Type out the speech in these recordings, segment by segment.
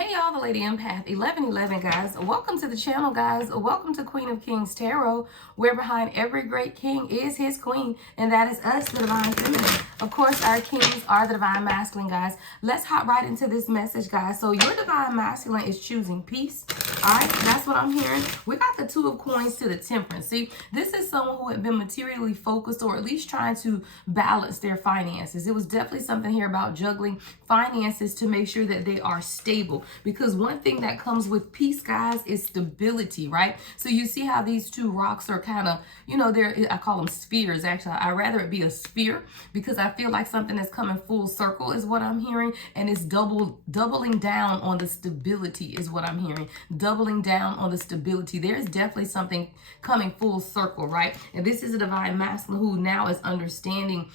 Hey y'all, the Lady Empath 1111, guys. Welcome to the channel, guys. Welcome to Queen of Kings Tarot, where behind every great king is his queen, and that is us, the Divine Feminine. Of course, our kings are the Divine Masculine, guys. Let's hop right into this message, guys. So your Divine Masculine is choosing peace. All right, that's what I'm hearing. We got the Two of Coins to the Temperance. See, this is someone who had been materially focused, or at least trying to balance their finances. It was definitely something here about juggling finances to make sure that they are stable. Because one thing that comes with peace, guys, is stability, right? So you see how these two rocks are kind of, I call them spheres. Actually, I'd rather it be a sphere, because I feel like something that's coming full circle is what I'm hearing. And it's doubling down on the stability is what I'm hearing. Doubling down on the stability. There's definitely something coming full circle, right? And this is a Divine Masculine who now is understanding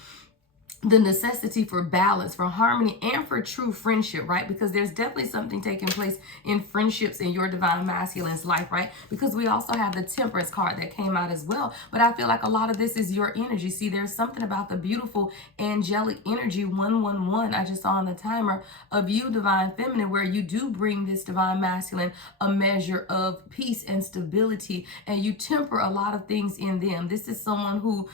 the necessity for balance, for harmony, and for true friendship, right? Because there's definitely something taking place in friendships in your Divine Masculine's life, right? Because we also have the Temperance card that came out as well. But I feel like a lot of this is your energy. See, there's something about the beautiful angelic energy 111 I just saw on the timer of you, Divine Feminine, where you do bring this Divine Masculine a measure of peace and stability, and you temper a lot of things in them. This is someone who,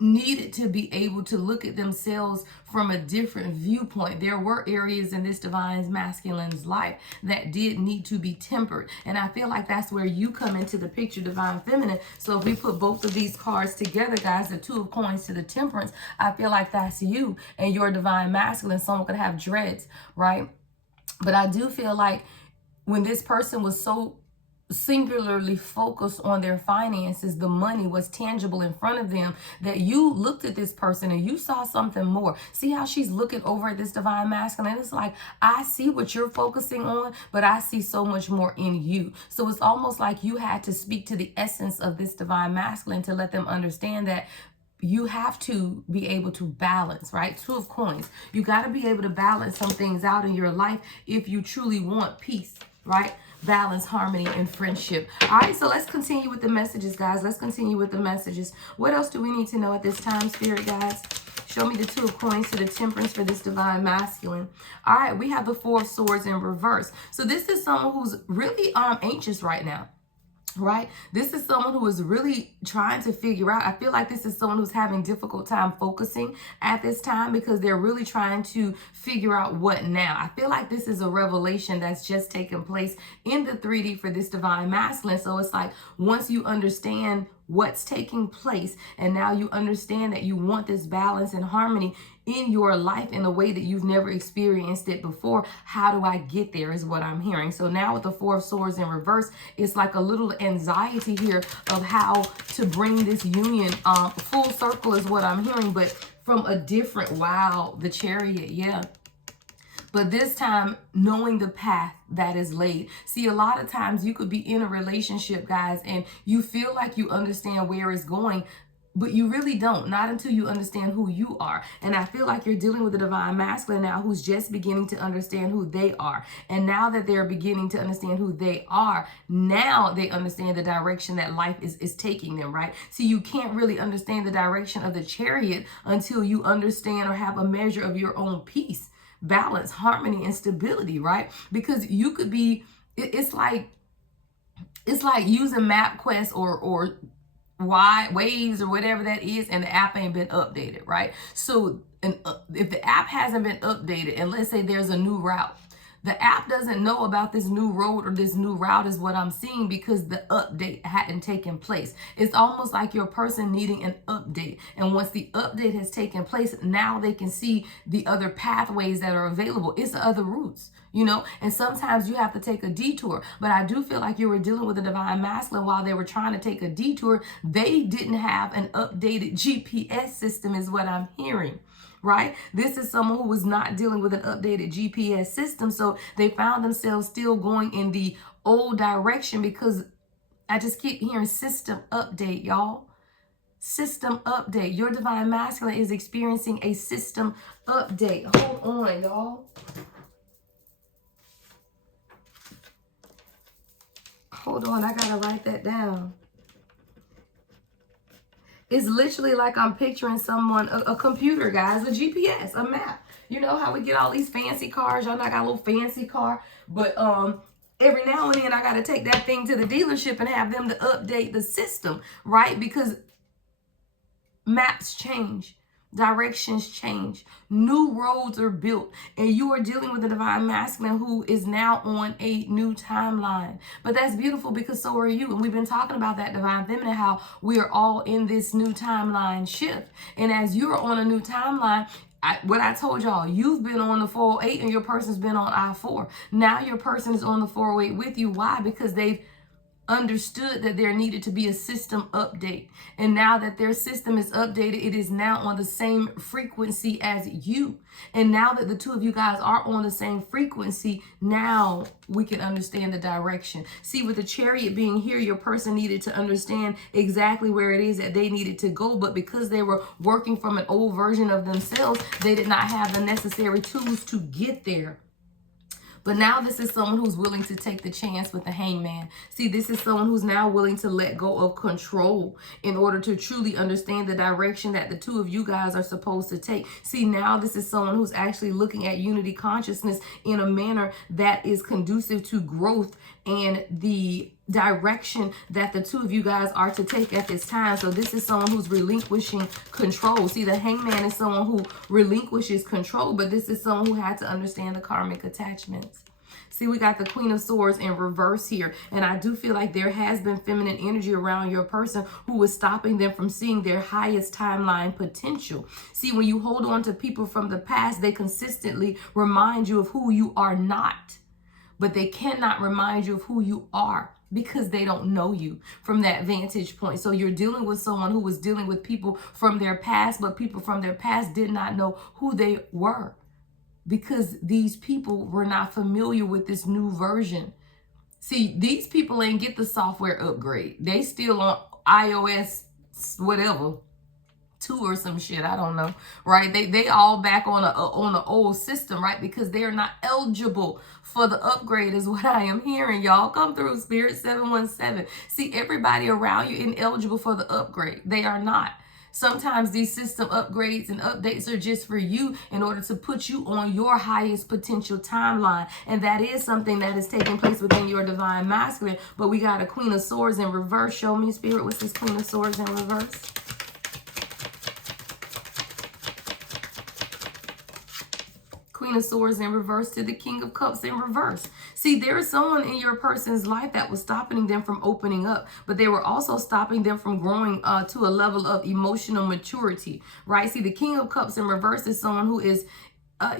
needed to be able to look at themselves from a different viewpoint. There were areas in this Divine Masculine's life that did need to be tempered. And I feel like that's where you come into the picture, Divine Feminine. So if we put both of these cards together, guys, the Two of Coins to the Temperance, I feel like that's you and your Divine Masculine. Someone could have dreads, right? But I do feel like when this person was so singularly focused on their finances, the money was tangible in front of them, that you looked at this person and you saw something more. See how she's looking over at this Divine Masculine? It's like, I see what you're focusing on, but I see so much more in you. So it's almost like you had to speak to the essence of this Divine Masculine to let them understand that you have to be able to balance, right? Two of Coins. You got to be able to balance some things out in your life if you truly want peace, right? Balance, harmony, and friendship. All right, so let's continue with the messages, guys. Let's continue with the messages. What else do we need to know at this time, Spirit, guys? Show me the Two of Coins to the Temperance for this Divine Masculine. All right, we have the Four of Swords in reverse. So this is someone who's really anxious right now. Right? This is someone who is really trying to figure out. I feel like this is someone who's having difficult time focusing at this time, because they're really trying to figure out what now. I feel like this is a revelation that's just taken place in the 3D for this Divine Masculine. So it's like, once you understand what's taking place, and now you understand that you want this balance and harmony in your life in a way that you've never experienced it before. How do I get there is what I'm hearing. So now with the Four of Swords in reverse, it's like a little anxiety here of how to bring this union full circle is what I'm hearing, but from a different, wow, the Chariot, yeah. But this time, knowing the path that is laid. See, a lot of times you could be in a relationship, guys, and you feel like you understand where it's going, but you really don't, not until you understand who you are. And I feel like you're dealing with a Divine Masculine now who's just beginning to understand who they are. And now that they're beginning to understand who they are, now they understand the direction that life is taking them, right? See, you can't really understand the direction of the Chariot until you understand or have a measure of your own peace, balance, harmony, and stability, right? Because you could be, it's like using MapQuest or Waves or whatever that is, and the app ain't been updated, right? So if the app hasn't been updated, and let's say there's a new route, the app doesn't know about this new road or this new route is what I'm seeing, because the update hadn't taken place. It's almost like your person needing an update. And once the update has taken place, now they can see the other pathways that are available. It's the other routes, and sometimes you have to take a detour. But I do feel like you were dealing with a Divine Masculine while they were trying to take a detour. They didn't have an updated GPS system is what I'm hearing. Right? This is someone who was not dealing with an updated GPS system. So they found themselves still going in the old direction, because I just keep hearing system update, y'all. System update. Your Divine Masculine is experiencing a system update. Hold on, y'all. Hold on. I got to write that down. It's literally like I'm picturing someone, a computer, guys, a GPS, a map. You know how we get all these fancy cars? Y'all know I got a little fancy car, but every now and then I got to take that thing to the dealership and have them to update the system, right? Because maps change. Directions change. New roads are built. And you are dealing with the divine masculine who is now on a new timeline. But that's beautiful because so are you. And we've been talking about that divine feminine, how we are all in this new timeline shift. And as you're on a new timeline, what I told y'all, you've been on the 408 and your person's been on I-4. Now your person is on the 408 with you. Why? Because they've understood that there needed to be a system update. And now that their system is updated, it is now on the same frequency as you. And now that the two of you guys are on the same frequency, now we can understand the direction. See, with the Chariot being here, your person needed to understand exactly where it is that they needed to go. But because they were working from an old version of themselves, they did not have the necessary tools to get there. But now this is someone who's willing to take the chance with the Hangman. See, this is someone who's now willing to let go of control in order to truly understand the direction that the two of you guys are supposed to take. See, now this is someone who's actually looking at unity consciousness in a manner that is conducive to growth and the direction that the two of you guys are to take at this time. So this is someone who's relinquishing control. See, the Hangman is someone who relinquishes control, but this is someone who had to understand the karmic attachments. See, we got the Queen of Swords in reverse here. And I do feel like there has been feminine energy around your person who is stopping them from seeing their highest timeline potential. See, when you hold on to people from the past, they consistently remind you of who you are not. But they cannot remind you of who you are because they don't know you from that vantage point. So you're dealing with someone who was dealing with people from their past, but people from their past did not know who they were because these people were not familiar with this new version. See, these people ain't get the software upgrade. They still on iOS whatever 2 or some shit, I don't know, right? They all back on a old system, right? Because they are not eligible for the upgrade is what I am hearing. Y'all come through, Spirit 717. See, everybody around you ineligible for the upgrade. They are not. Sometimes these system upgrades and updates are just for you in order to put you on your highest potential timeline. And that is something that is taking place within your divine masculine. But we got a Queen of Swords in reverse. Show me, Spirit, what's this Queen of Swords in reverse? Queen of Swords in reverse to the King of Cups in reverse. See, there is someone in your person's life that was stopping them from opening up, but they were also stopping them from growing to a level of emotional maturity, right? See, the King of Cups in reverse is someone who is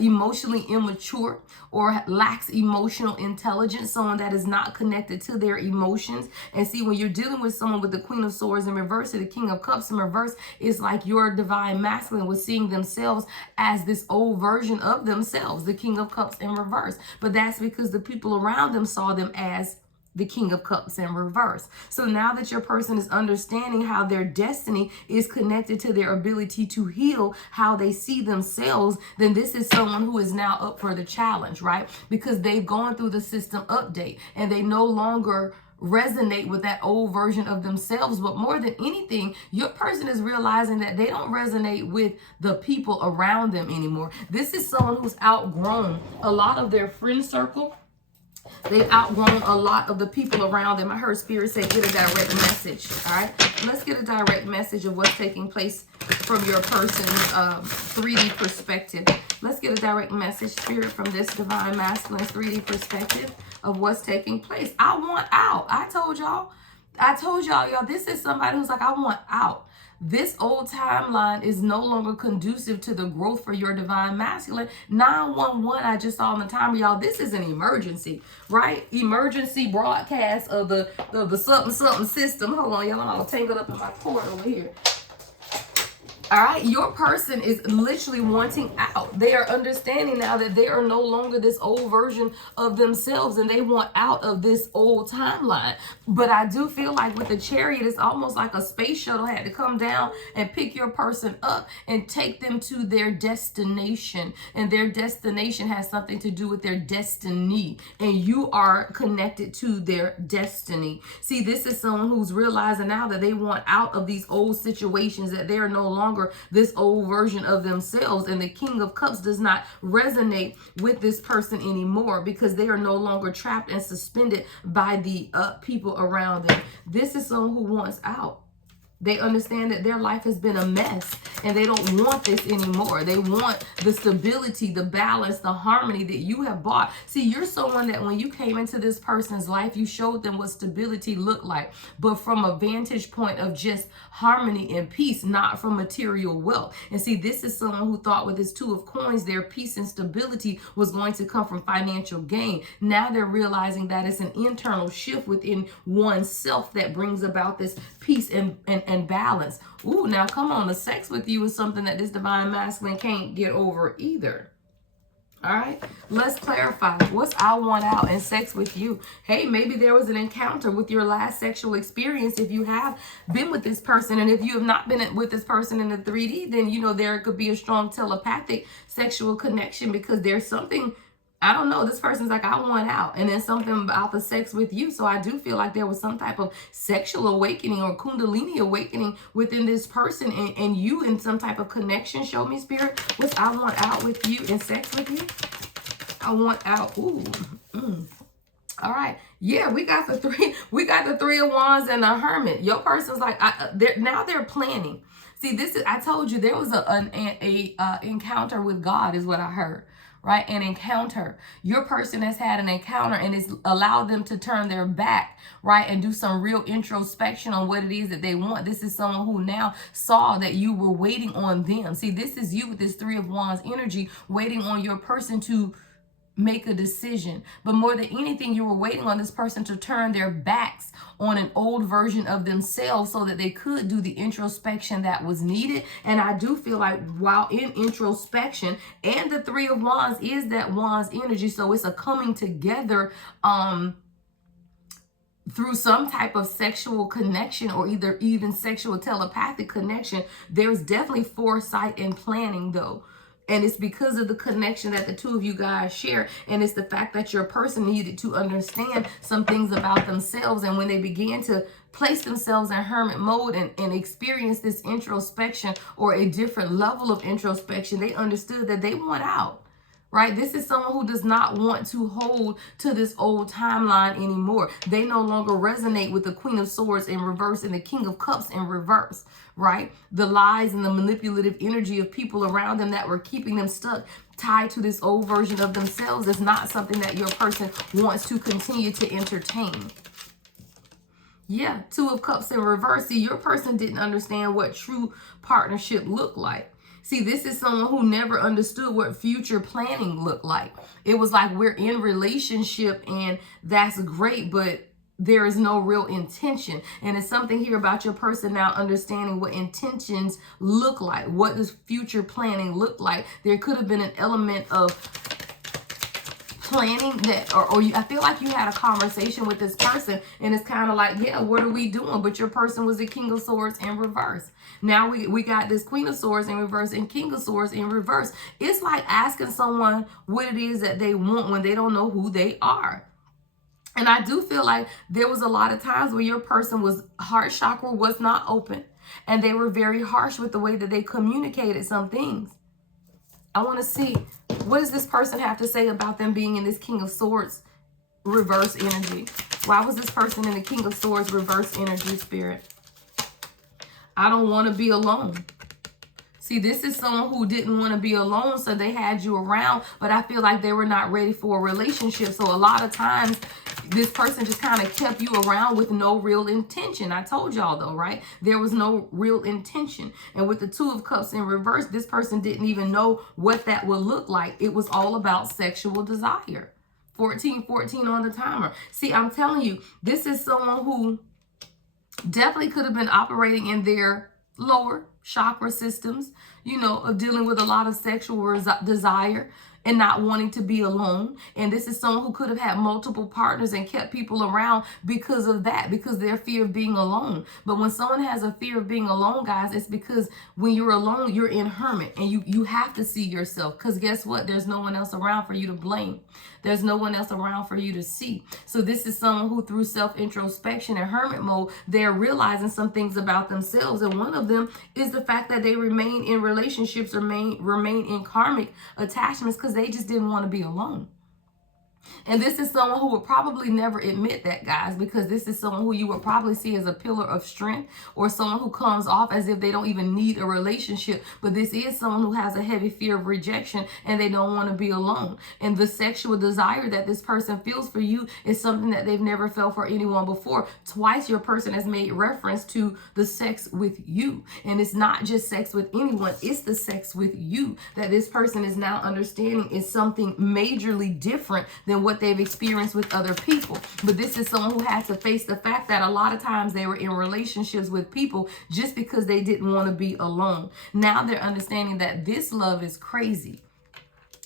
emotionally immature or lacks emotional intelligence, someone that is not connected to their emotions. And see, when you're dealing with someone with the Queen of Swords in reverse to the King of Cups in reverse, it's like your divine masculine was seeing themselves as this old version of themselves, the King of Cups in reverse. But that's because the people around them saw them as the King of Cups in reverse. So now that your person is understanding how their destiny is connected to their ability to heal how they see themselves, then this is someone who is now up for the challenge, right? Because they've gone through the system update and they no longer resonate with that old version of themselves. But more than anything, your person is realizing that they don't resonate with the people around them anymore. This is someone who's outgrown a lot of their friend circle. They've outgrown a lot of the people around them. I heard Spirit say, get a direct message. All right. Let's get a direct message of what's taking place from your person's 3D perspective. Let's get a direct message, Spirit, from this divine masculine 3D perspective of what's taking place. I want out. I told y'all, y'all, this is somebody who's like, I want out. This old timeline is no longer conducive to the growth for your divine masculine. 911, I just saw on the timer, y'all. This is an emergency, right? Emergency broadcast of the something system. Hold on, y'all. I'm all tangled up in my cord over here. All right, your person is literally wanting out. They are understanding now that they are no longer this old version of themselves and they want out of this old timeline. But I do feel like with the Chariot, it's almost like a space shuttle had to come down and pick your person up and take them to their destination. And their destination has something to do with their destiny. And you are connected to their destiny. See, this is someone who's realizing now that they want out of these old situations, that they are no longer longer this old version of themselves. And the King of Cups does not resonate with this person anymore because they are no longer trapped and suspended by the people around them. This is someone who wants out. They understand that their life has been a mess and they don't want this anymore. They want the stability, the balance, the harmony that you have bought. See, you're someone that when you came into this person's life, you showed them what stability looked like, but from a vantage point of just harmony and peace, not from material wealth. And see, this is someone who thought with this Two of Coins, their peace and stability was going to come from financial gain. Now they're realizing that it's an internal shift within oneself that brings about this peace and balance. Ooh, now come on, the sex with you is something that this divine masculine can't get over either. All right, let's clarify. What's I want out in sex with you? Hey, maybe there was an encounter with your last sexual experience if you have been with this person. And if you have not been with this person in the 3D, then, you know, there could be a strong telepathic sexual connection because there's something, I don't know, this person's like, I want out. And then something about the sex with you. So I do feel like there was some type of sexual awakening or kundalini awakening within this person and you in some type of connection. Show me, Spirit, what's I want out with you in sex with you? I want out. Ooh. All right. Yeah, we got the Three of Wands and the Hermit. Your person's like, now they're planning. See, this is, I told you there was an encounter with God is what I heard. Right? An encounter. Your person has had an encounter and it's allowed them to turn their back, right? And do some real introspection on what it is that they want. This is someone who now saw that you were waiting on them. See, this is you with this Three of Wands energy, waiting on your person to make a decision. But more than anything, you were waiting on this person to turn their backs on an old version of themselves so that they could do the introspection that was needed. And I do feel like while in introspection, and the Three of Wands is that Wands energy, so it's a coming together through some type of sexual connection or even sexual telepathic connection. There's definitely foresight and planning though. And it's because of the connection that the two of you guys share. And it's the fact that your person needed to understand some things about themselves. And when they began to place themselves in hermit mode and experience this introspection or a different level of introspection, they understood that they want out. Right? This is someone who does not want to hold to this old timeline anymore. They no longer resonate with the Queen of Swords in reverse and the King of Cups in reverse, right? The lies and the manipulative energy of people around them that were keeping them stuck, tied to this old version of themselves is not something that your person wants to continue to entertain. Yeah, Two of Cups in reverse. See, your person didn't understand what true partnership looked like. See, this is someone who never understood what future planning looked like. It was like we're in relationship and that's great, but there is no real intention. And it's something here about your person now understanding what intentions look like. What does future planning look like? There could have been an element of planning that, I feel like you had a conversation with this person and it's kind of like, yeah, what are we doing? But your person was the King of Swords in reverse. Now we got this Queen of Swords in reverse and King of Swords in reverse. It's like asking someone what it is that they want when they don't know who they are. And I do feel like there was a lot of times where your person was heart chakra was not open and they were very harsh with the way that they communicated some things. I want to see, what does this person have to say about them being in this King of Swords reverse energy? Why was this person in the King of Swords reverse energy, Spirit? I don't want to be alone. See, this is someone who didn't want to be alone, so they had you around, but I feel like they were not ready for a relationship. So a lot of times, this person just kind of kept you around with no real intention. I told y'all though, right? There was no real intention. And with the Two of Cups in reverse, this person didn't even know what that would look like. It was all about sexual desire. 1414 on the timer. See, I'm telling you, this is someone who definitely could have been operating in their lower chakra systems, you know, of dealing with a lot of sexual desire and not wanting to be alone. And this is someone who could have had multiple partners and kept people around because of that, because their fear of being alone. But when someone has a fear of being alone, guys, it's because when you're alone, you're in hermit and you have to see yourself, because guess what? There's no one else around for you to blame. There's no one else around for you to see. So this is someone who, through self-introspection and hermit mode, they're realizing some things about themselves. And one of them is the fact that they remain in relationships or remain in karmic attachments because they just didn't want to be alone. And this is someone who would probably never admit that, guys, because this is someone who you would probably see as a pillar of strength, or someone who comes off as if they don't even need a relationship. But this is someone who has a heavy fear of rejection and they don't want to be alone. And the sexual desire that this person feels for you is something that they've never felt for anyone before. Twice your person has made reference to the sex with you. And it's not just sex with anyone, it's the sex with you that this person is now understanding is something majorly different than what they've experienced with other people. But this is someone who had to face the fact that a lot of times they were in relationships with people just because they didn't want to be alone. Now they're understanding that this love is crazy.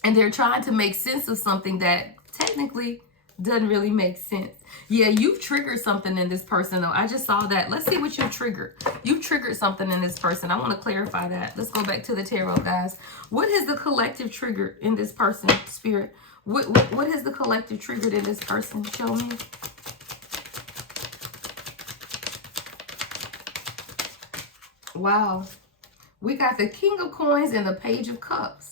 And they're trying to make sense of something that technically doesn't really make sense. Yeah, you've triggered something in this person, though. I just saw that. Let's see what you've triggered. You've triggered something in this person. I want to clarify that. Let's go back to the tarot, guys. What has the collective triggered in this person, Spirit? What has the collective triggered in this person? Show me. Wow. We got the King of Coins and the Page of Cups.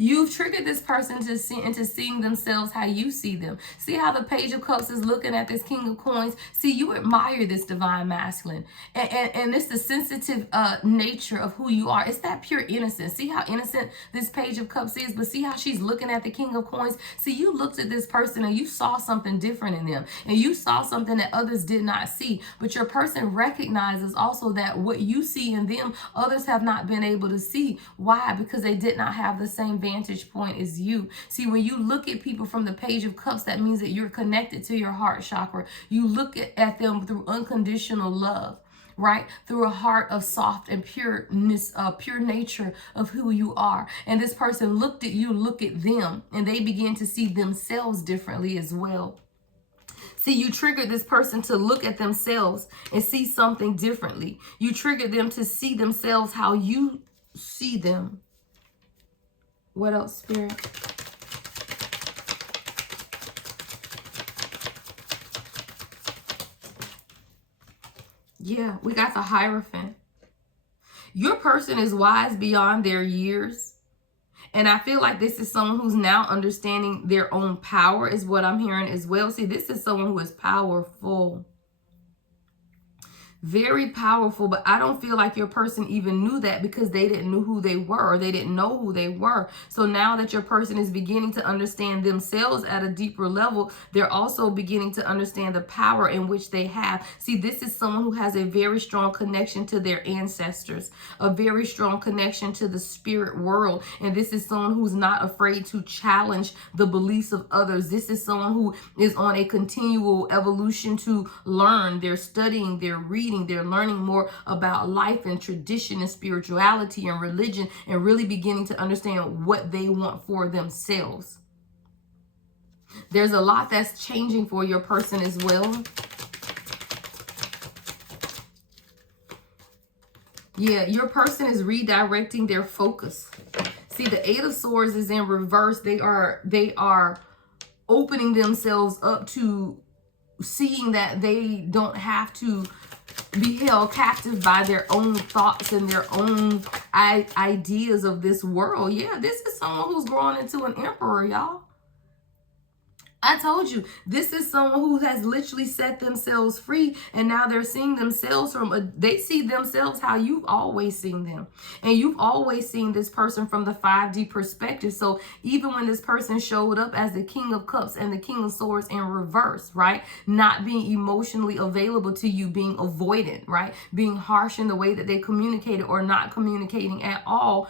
You've triggered this person to see into seeing themselves how you see them. See how the Page of Cups is looking at this King of Coins? See, you admire this divine masculine. And it's the sensitive nature of who you are. It's that pure innocence. See how innocent this Page of Cups is? But see how she's looking at the King of Coins? See, you looked at this person and you saw something different in them. And you saw something that others did not see. But your person recognizes also that what you see in them, others have not been able to see. Why? Because they did not have the same vantage point as you. See, when you look at people from the Page of Cups, that means that you're connected to your heart chakra. You look at them through unconditional love, right? Through a heart of soft and pureness, pure nature of who you are. And this person looked at you, look at them, and they begin to see themselves differently as well. See, you triggered this person to look at themselves and see something differently. You triggered them to see themselves how you see them. What else, Spirit? Yeah, we got the Hierophant. Your person is wise beyond their years. And I feel like this is someone who's now understanding their own power is what I'm hearing as well. See, this is someone who is powerful. Very powerful, but I don't feel like your person even knew that because they didn't know who they were, or they didn't know who they were. So now that your person is beginning to understand themselves at a deeper level, they're also beginning to understand the power in which they have. See, this is someone who has a very strong connection to their ancestors, a very strong connection to the spirit world. And this is someone who's not afraid to challenge the beliefs of others. This is someone who is on a continual evolution to learn. They're studying, they're reading, they're learning more about life and tradition and spirituality and religion, and really beginning to understand what they want for themselves. There's a lot that's changing for your person as well. Yeah, your person is redirecting their focus. See, the Eight of Swords is in reverse. They are opening themselves up to seeing that they don't have to be held captive by their own thoughts and their own ideas of this world. Yeah, this is someone who's growing into an emperor, y'all. I told you, this is someone who has literally set themselves free, and now they're seeing themselves they see themselves how you've always seen them. And you've always seen this person from the 5D perspective. So even when this person showed up as the King of Cups and the King of Swords in reverse, right? Not being emotionally available to you, being avoidant, right? Being harsh in the way that they communicated or not communicating at all.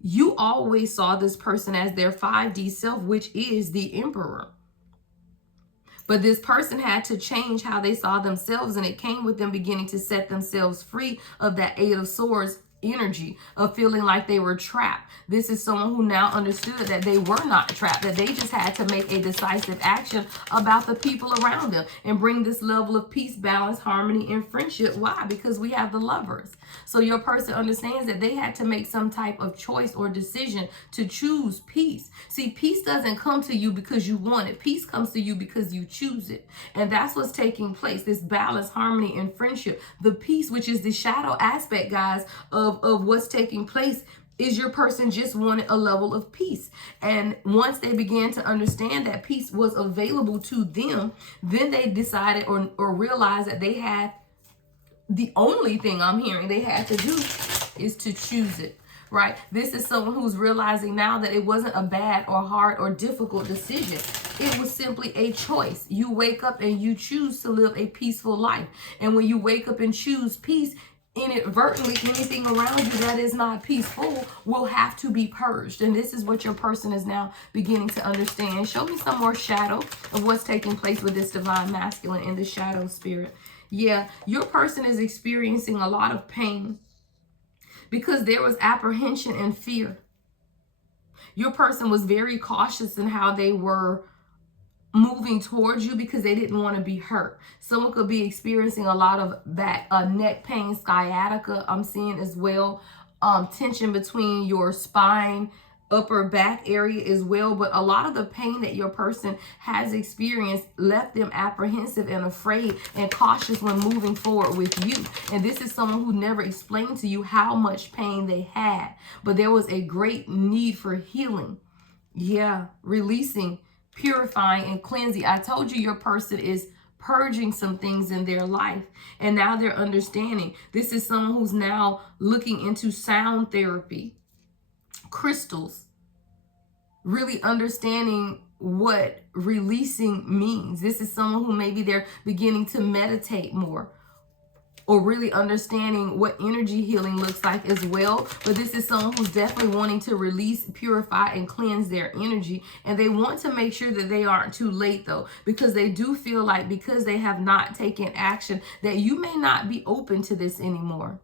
You always saw this person as their 5D self, which is the Emperor. But this person had to change how they saw themselves, and it came with them beginning to set themselves free of that Eight of Swords energy of feeling like they were trapped. This is someone who now understood that they were not trapped, that they just had to make a decisive action about the people around them and bring this level of peace, balance, harmony, and friendship. Why? Because we have the Lovers. So your person understands that they had to make some type of choice or decision to choose peace. See, peace doesn't come to you because you want it. Peace comes to you because you choose it. And that's what's taking place, this balance, harmony, and friendship. The peace, which is the shadow aspect, guys, of what's taking place, is your person just wanted a level of peace. And once they began to understand that peace was available to them, then they decided or realized that they had, the only thing I'm hearing they had to do is to choose it, right? This is someone who's realizing now that it wasn't a bad or hard or difficult decision. It was simply a choice. You wake up and you choose to live a peaceful life. And when you wake up and choose peace, inadvertently, anything around you that is not peaceful will have to be purged. And this is what your person is now beginning to understand. Show me some more shadow of what's taking place with this divine masculine in the shadow spirit. Yeah, your person is experiencing a lot of pain because there was apprehension and fear. Your person was very cautious in how they were moving towards you because they didn't want to be hurt. Someone could be experiencing a lot of neck pain, sciatica, I'm seeing as well. Tension between your spine, upper back area as well. But a lot of the pain that your person has experienced left them apprehensive and afraid and cautious when moving forward with you. And this is someone who never explained to you how much pain they had, but there was a great need for healing. Yeah, releasing, purifying, and cleansing. I told you your person is purging some things in their life, and now they're understanding. This is someone who's now looking into sound therapy, crystals, really understanding what releasing means. This is someone who maybe they're beginning to meditate more, or really understanding what energy healing looks like as well. But this is someone who's definitely wanting to release, purify, and cleanse their energy. And they want to make sure that they aren't too late, though, because they do feel like because they have not taken action, that you may not be open to this anymore.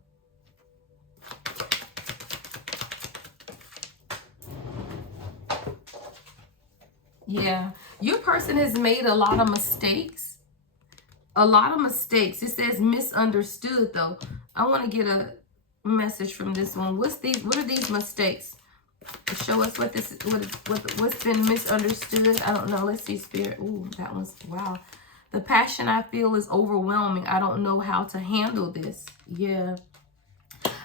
Yeah, your person has made a lot of mistakes. A lot of mistakes. It says misunderstood, though. I want to get a message from this one. What are these mistakes? Show us what's been misunderstood. I don't know. Let's see, Spirit. Ooh, that one's, wow. The passion I feel is overwhelming. I don't know how to handle this. Yeah.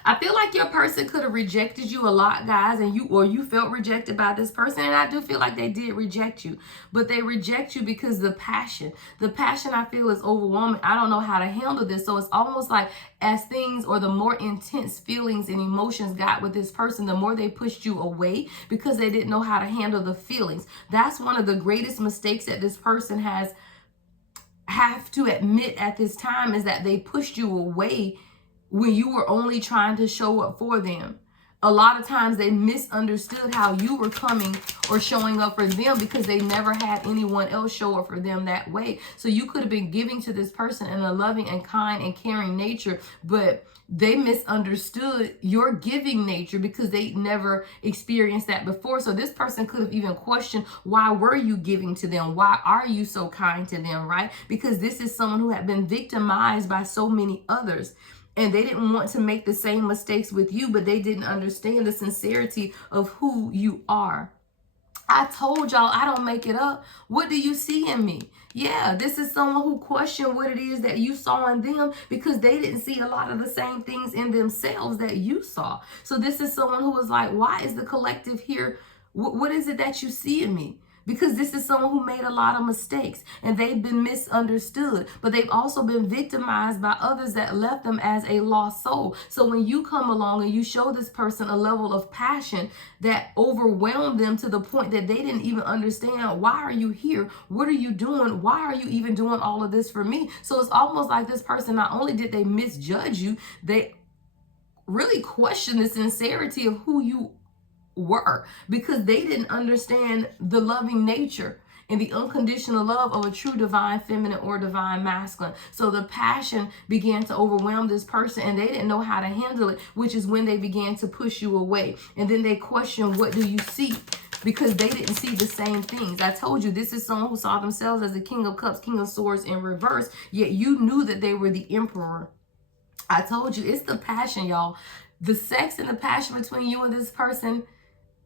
I feel like your person could have rejected you a lot, guys, and you felt rejected by this person. And I do feel like they did reject you, but they reject you because the passion I feel is overwhelming. I don't know how to handle this. So it's almost like as things, or the more intense feelings and emotions got with this person, the more they pushed you away because they didn't know how to handle the feelings. That's one of the greatest mistakes that this person have to admit at this time, is that they pushed you away when you were only trying to show up for them. A lot of times they misunderstood how you were coming or showing up for them because they never had anyone else show up for them that way. So you could have been giving to this person in a loving and kind and caring nature, but they misunderstood your giving nature because they never experienced that before. So this person could have even questioned, why were you giving to them? Why are you so kind to them, right? Because this is someone who had been victimized by so many others. And they didn't want to make the same mistakes with you, but they didn't understand the sincerity of who you are. I told y'all I don't make it up. What do you see in me? Yeah, this is someone who questioned what it is that you saw in them because they didn't see a lot of the same things in themselves that you saw. So this is someone who was like, why is the collective here? What is it that you see in me? Because this is someone who made a lot of mistakes and they've been misunderstood, but they've also been victimized by others that left them as a lost soul. So when you come along and you show this person a level of passion that overwhelmed them to the point that they didn't even understand, why are you here? What are you doing? Why are you even doing all of this for me? So it's almost like this person, not only did they misjudge you, they really questioned the sincerity of who you were, because they didn't understand the loving nature and the unconditional love of a true divine feminine or divine masculine. So the passion began to overwhelm this person, and they didn't know how to handle it, which is when they began to push you away. And then they question, what do you see? Because they didn't see the same things. I told you, this is someone who saw themselves as the King of Cups, King of Swords in reverse, yet you knew that they were the Emperor. I told you, it's the passion, y'all. The sex and the passion between you and this person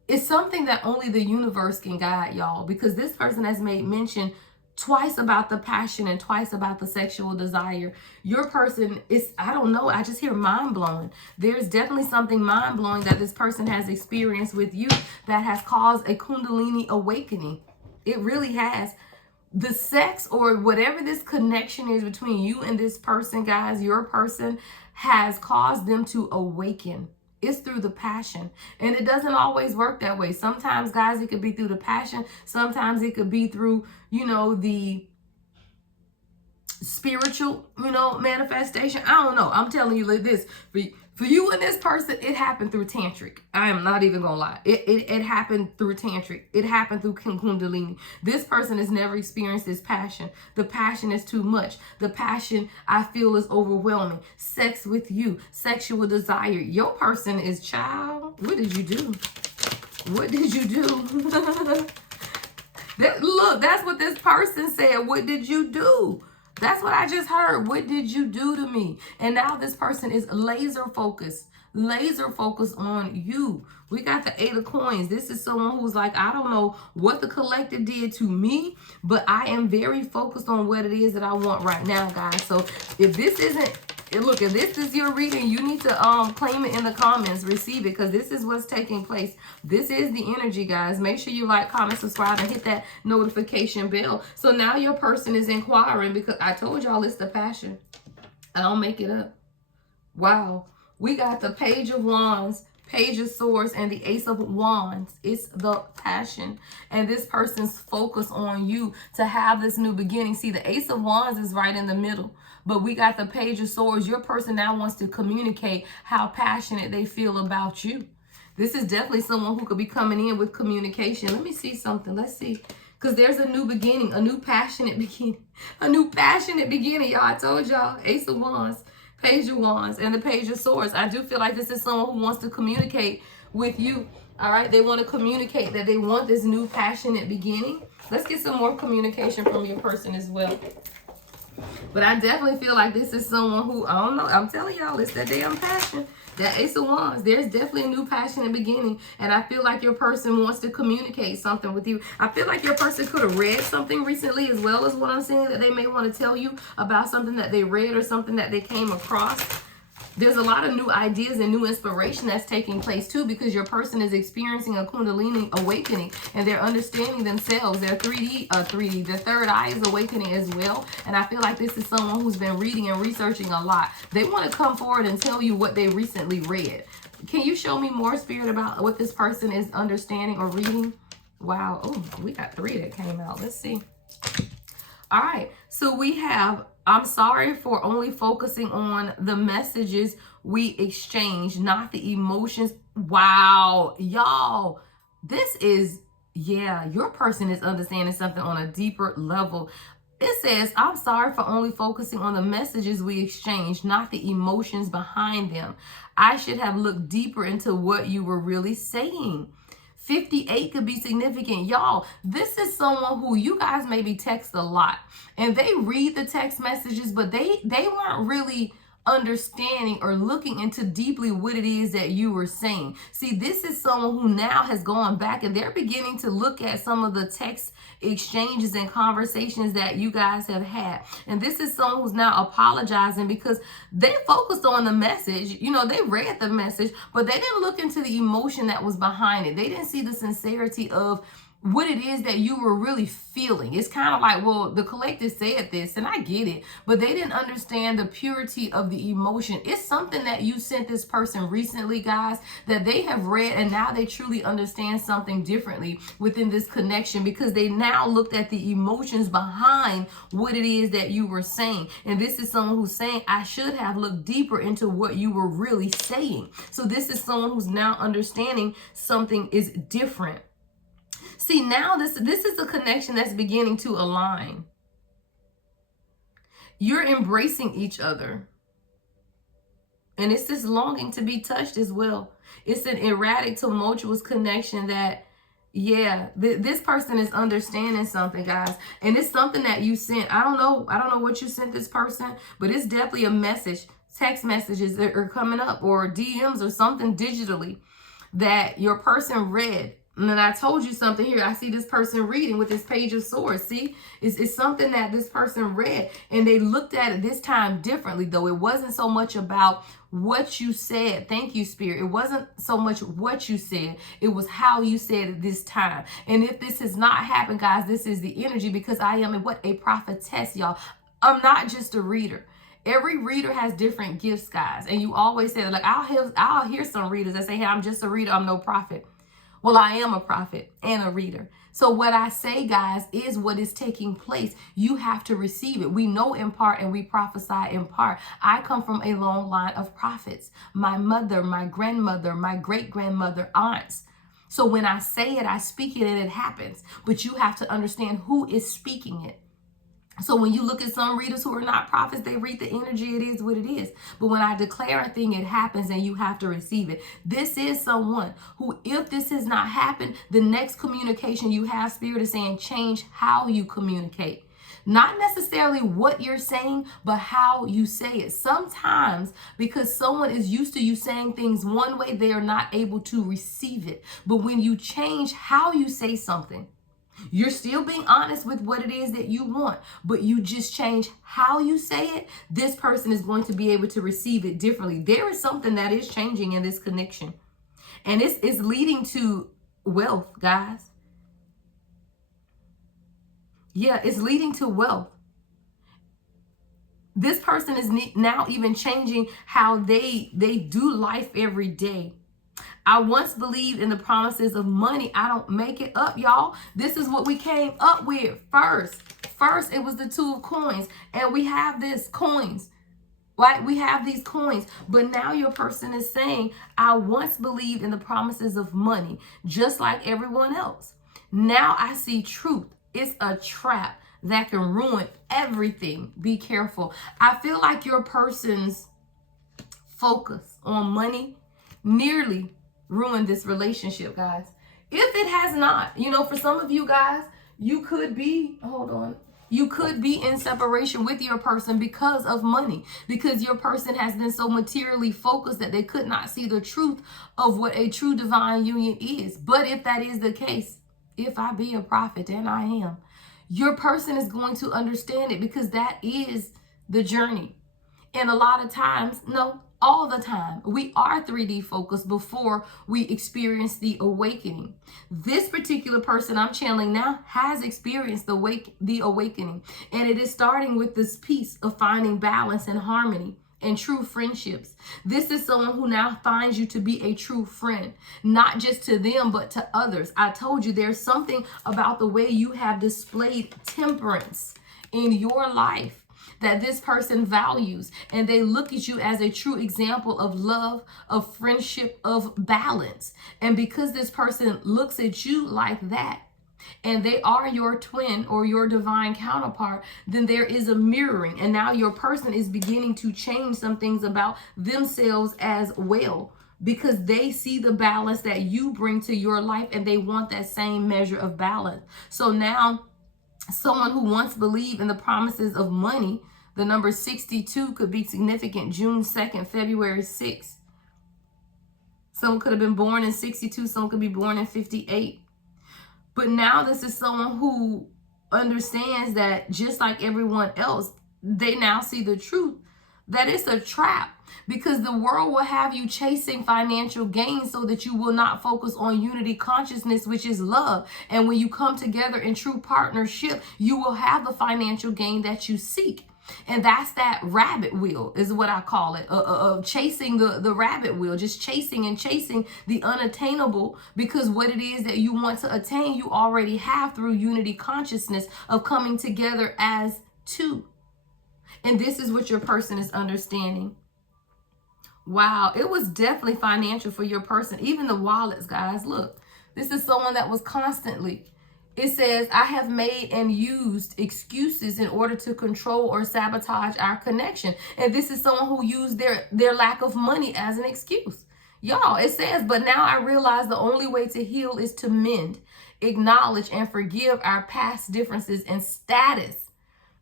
is something that only the universe can guide, y'all, because this person has made mention twice about the passion and twice about the sexual desire. Your person is, I don't know, I just hear mind-blowing. There's definitely something mind-blowing that this person has experienced with you that has caused a Kundalini awakening. It really has. The sex or whatever this connection is between you and this person, guys, your person has caused them to awaken. It's through the passion. And it doesn't always work that way. Sometimes, guys, it could be through the passion. Sometimes it could be through, the spiritual, manifestation. I don't know. I'm telling you like this. For you and this person, it happened through tantric. I am not even gonna lie. It happened through tantric. It happened through Kundalini. This person has never experienced this passion. The passion is too much. The passion, I feel, is overwhelming. Sex with you, sexual desire. Your person is, child, what did you do? What did you do? Look, that's what this person said. What did you do? That's what I just heard. What did you do to me? And now this person is laser focused on you. We got the 8 of coins. This is someone who's like, I don't know what the collective did to me, but I am very focused on what it is that I want right now, guys. So if this isn't, look, if this is your reading, you need to claim it in the comments, receive it, because this is what's taking place. This is the energy, guys. Make sure you like, comment, subscribe, and hit that notification bell. So now your person is inquiring, because I told y'all it's the passion. I don't make it up. Wow. We got the Page of Wands, Page of Swords, and the Ace of Wands. It's the passion. And this person's focus on you to have this new beginning. See, the Ace of Wands is right in the middle. But we got the Page of Swords. Your person now wants to communicate how passionate they feel about you. This is definitely someone who could be coming in with communication. Let me see something. Let's see. Because there's a new beginning, a new passionate beginning. A new passionate beginning, y'all. I told y'all. Ace of Wands, Page of Wands, and the Page of Swords. I do feel like this is someone who wants to communicate with you. All right? They want to communicate that they want this new passionate beginning. Let's get some more communication from your person as well. But I definitely feel like this is someone who, I don't know, I'm telling y'all, it's that damn passion. That Ace of Wands, there's definitely a new passionate beginning. And I feel like your person wants to communicate something with you. I feel like your person could have read something recently, as well as what I'm saying, that they may want to tell you about something that they read or something that they came across. There's a lot of new ideas and new inspiration that's taking place too, because your person is experiencing a Kundalini awakening and they're understanding themselves. Their 3D, their third eye is awakening as well. And I feel like this is someone who's been reading and researching a lot. They want to come forward and tell you what they recently read. Can you show me more, Spirit, about what this person is understanding or reading? Wow. Oh, we got 3 that came out. Let's see. All right. So we have, I'm sorry for only focusing on the messages we exchange, not the emotions. Wow, y'all, this is, yeah, your person is understanding something on a deeper level. It says, I'm sorry for only focusing on the messages we exchange, not the emotions behind them. I should have looked deeper into what you were really saying. 58 could be significant. Y'all, this is someone who you guys maybe text a lot and they read the text messages, but they weren't really understanding or looking into deeply what it is that you were saying. See, this is someone who now has gone back and they're beginning to look at some of the text exchanges and conversations that you guys have had. And this is someone who's now apologizing because they focused on the message. You know, they read the message, but they didn't look into the emotion that was behind it. They didn't see the sincerity of what it is that you were really feeling. It's kind of like, well, the collective said this, and I get it, but they didn't understand the purity of the emotion. It's something that you sent this person recently, guys, that they have read, and now they truly understand something differently within this connection because they now looked at the emotions behind what it is that you were saying. And this is someone who's saying, I should have looked deeper into what you were really saying. So this is someone who's now understanding something is different. See, now this is a connection that's beginning to align. You're embracing each other. And it's this longing to be touched as well. It's an erratic, tumultuous connection that, yeah, this person is understanding something, guys. And it's something that you sent. I don't know what you sent this person, but it's definitely a message. Text messages that are coming up, or DMs or something digitally that your person read. And then I told you something here. I see this person reading with this Page of Swords. See, it's something that this person read, and they looked at it this time differently, though. It wasn't so much about what you said. Thank you, Spirit. It wasn't so much what you said. It was how you said it this time. And if this has not happened, guys, this is the energy, because I am a prophetess, y'all. I'm not just a reader. Every reader has different gifts, guys. And you always say, like, I'll hear some readers that say, hey, I'm just a reader. I'm no prophet. Well, I am a prophet and a reader. So what I say, guys, is what is taking place. You have to receive it. We know in part and we prophesy in part. I come from a long line of prophets. My mother, my grandmother, my great-grandmother, aunts. So when I say it, I speak it and it happens. But you have to understand who is speaking it. So when you look at some readers who are not prophets, they read the energy, it is what it is. But when I declare a thing, it happens, and you have to receive it. This is someone who, if this has not happened, the next communication you have, Spirit is saying, change how you communicate. Not necessarily what you're saying, but how you say it. Sometimes because someone is used to you saying things one way, they are not able to receive it. But when you change how you say something, you're still being honest with what it is that you want, but you just change how you say it. This person is going to be able to receive it differently. There is something that is changing in this connection, and it's leading to wealth, guys. Yeah, it's leading to wealth. This person is now even changing how they do life every day. I once believed in the promises of money. I don't make it up, y'all. This is what we came up with first. First, it was the Two of Coins. And we have this coins, right? We have these coins. But now your person is saying, I once believed in the promises of money, just like everyone else. Now I see truth. It's a trap that can ruin everything. Be careful. I feel like your person's focus on money nearly ruined this relationship, guys. If it has not, for some of you guys, you could be in separation with your person because of money, because your person has been so materially focused that they could not see the truth of what a true divine union is. But if that is the case, if I be a prophet, and I am, your person is going to understand it, because that is the journey. And a lot of times, no, all the time, we are 3D focused before we experience the awakening. This particular person I'm channeling now has experienced the awakening. And it is starting with this piece of finding balance and harmony and true friendships. This is someone who now finds you to be a true friend, not just to them, but to others. I told you there's something about the way you have displayed temperance in your life that this person values, and they look at you as a true example of love, of friendship, of balance. And because this person looks at you like that, and they are your twin or your divine counterpart, then there is a mirroring. And now your person is beginning to change some things about themselves as well, because they see the balance that you bring to your life, and they want that same measure of balance. So now someone who once believed in the promises of money, the number 62 could be significant. June 2nd, February 6th. Someone could have been born in 62. Someone could be born in 58. But now this is someone who understands that, just like everyone else, they now see the truth, that it's a trap, because the world will have you chasing financial gain so that you will not focus on unity consciousness, which is love. And when you come together in true partnership, you will have the financial gain that you seek. And that's that rabbit wheel, is what I call it, of chasing the rabbit wheel, just chasing and chasing the unattainable, because what it is that you want to attain, you already have through unity consciousness of coming together as two. And this is what your person is understanding. Wow, it was definitely financial for your person. Even the wallets, guys, look. This is someone that was constantly. It says, I have made and used excuses in order to control or sabotage our connection. And this is someone who used their lack of money as an excuse. Y'all, it says, but now I realize the only way to heal is to mend, acknowledge, and forgive our past differences in status.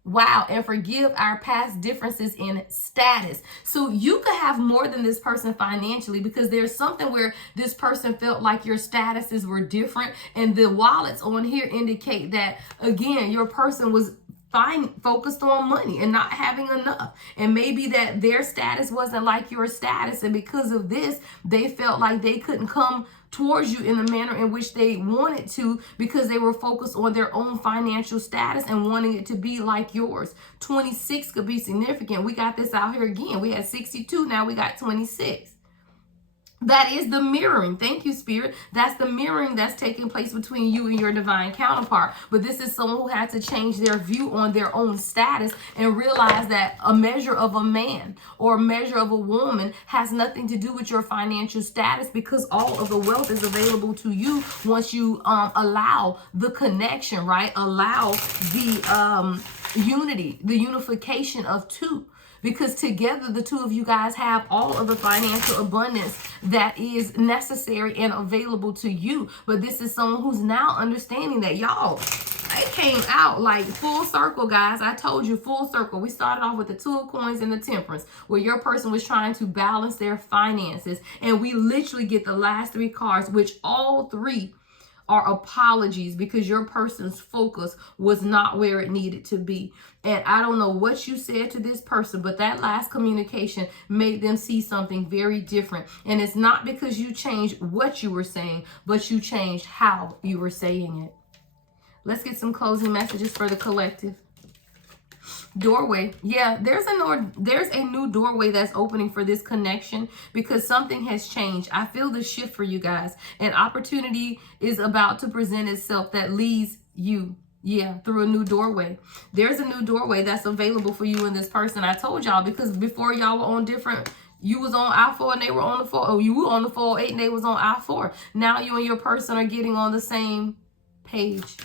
Wow, and forgive our past differences in status. So you could have more than this person financially, because there's something where this person felt like your statuses were different, and the wallets on here indicate that, again, your person was focused on money and not having enough, and maybe that their status wasn't like your status, and because of this they felt like they couldn't come towards you in the manner in which they wanted to, because they were focused on their own financial status and wanting it to be like yours. 26 could be significant. We got this out here again. We had 62, now we got 26. That is the mirroring. Thank you, Spirit. That's the mirroring that's taking place between you and your divine counterpart. But this is someone who had to change their view on their own status and realize that a measure of a man or a measure of a woman has nothing to do with your financial status, because all of the wealth is available to you once you allow the connection, right? Allow the unity, the unification of two. Because together, the two of you guys have all of the financial abundance that is necessary and available to you. But this is someone who's now understanding that, y'all, it came out like full circle, guys. I told you, full circle. We started off with the Two of Coins and the Temperance, where your person was trying to balance their finances. And we literally get the last three cards, which all three are apologies, because your person's focus was not where it needed to be. And I don't know what you said to this person, but that last communication made them see something very different. And it's not because you changed what you were saying, but you changed how you were saying it. Let's get some closing messages for the collective. Doorway. Yeah, there's a new doorway that's opening for this connection, because something has changed. I feel the shift for you guys. An opportunity is about to present itself that leads you, through a new doorway. There's a new doorway that's available for you and this person. I told y'all, because before y'all were on different, you was on I-4 and they were on the 4, or you were on the 408 and they was on I-4. Now you and your person are getting on the same page.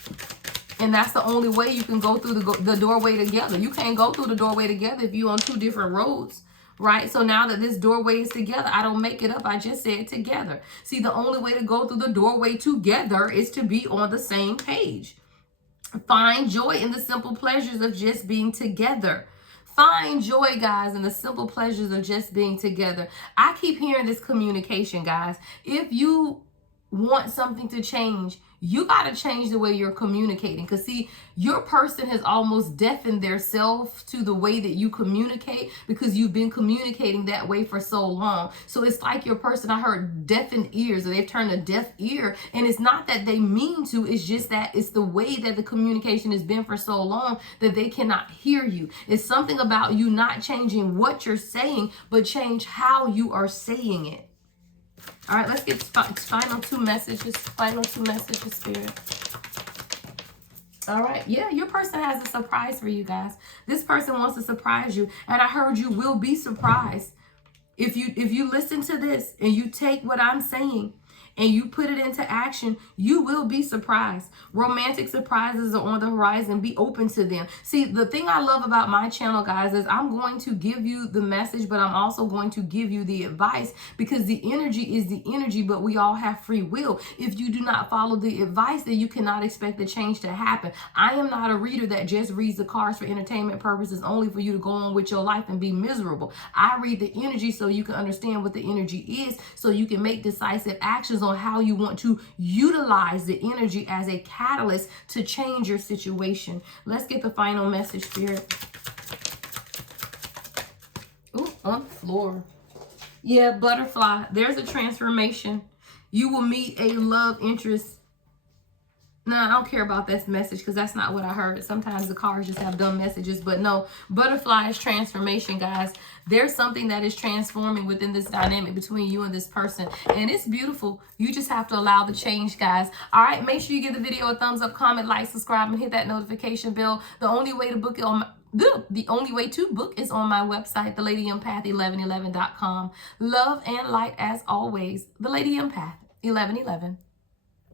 And that's the only way you can go through the doorway together. You can't go through the doorway together if you're on two different roads, right? So now that this doorway is together, I don't make it up. I just said together. See, the only way to go through the doorway together is to be on the same page. Find joy in the simple pleasures of just being together. Find joy, guys, in the simple pleasures of just being together. I keep hearing this communication, guys. If you want something to change, you got to change the way you're communicating. Because see, your person has almost deafened their self to the way that you communicate, because you've been communicating that way for so long. So it's like your person, I heard deafened ears, or they've turned a deaf ear. And it's not that they mean to, it's just that it's the way that the communication has been for so long that they cannot hear you. It's something about you not changing what you're saying, but change how you are saying it. All right, let's get final two messages, Spirit. All right, yeah, your person has a surprise for you guys. This person wants to surprise you, and I heard you will be surprised. If you listen to this and you take what I'm saying and you put it into action, you will be surprised. Romantic surprises are on the horizon. Be open to them. See, the thing I love about my channel, guys, is I'm going to give you the message, but I'm also going to give you the advice, because the energy is the energy, but we all have free will. If you do not follow the advice, then you cannot expect the change to happen. I am not a reader that just reads the cards for entertainment purposes only for you to go on with your life and be miserable. I read the energy so you can understand what the energy is, so you can make decisive actions on how you want to utilize the energy as a catalyst to change your situation. Let's get the final message, Spirit. Ooh, on the floor. Yeah, butterfly. There's a transformation. You will meet a love interest. No, I don't care about this message, because that's not what I heard. Sometimes the cards just have dumb messages. But no, butterfly is transformation, guys. There's something that is transforming within this dynamic between you and this person. And it's beautiful. You just have to allow the change, guys. All right, make sure you give the video a thumbs up, comment, like, subscribe, and hit that notification bell. The only way to book it on the only way to book is on my website, thelady1111.com. Love and light as always. The Lady Empath 1111.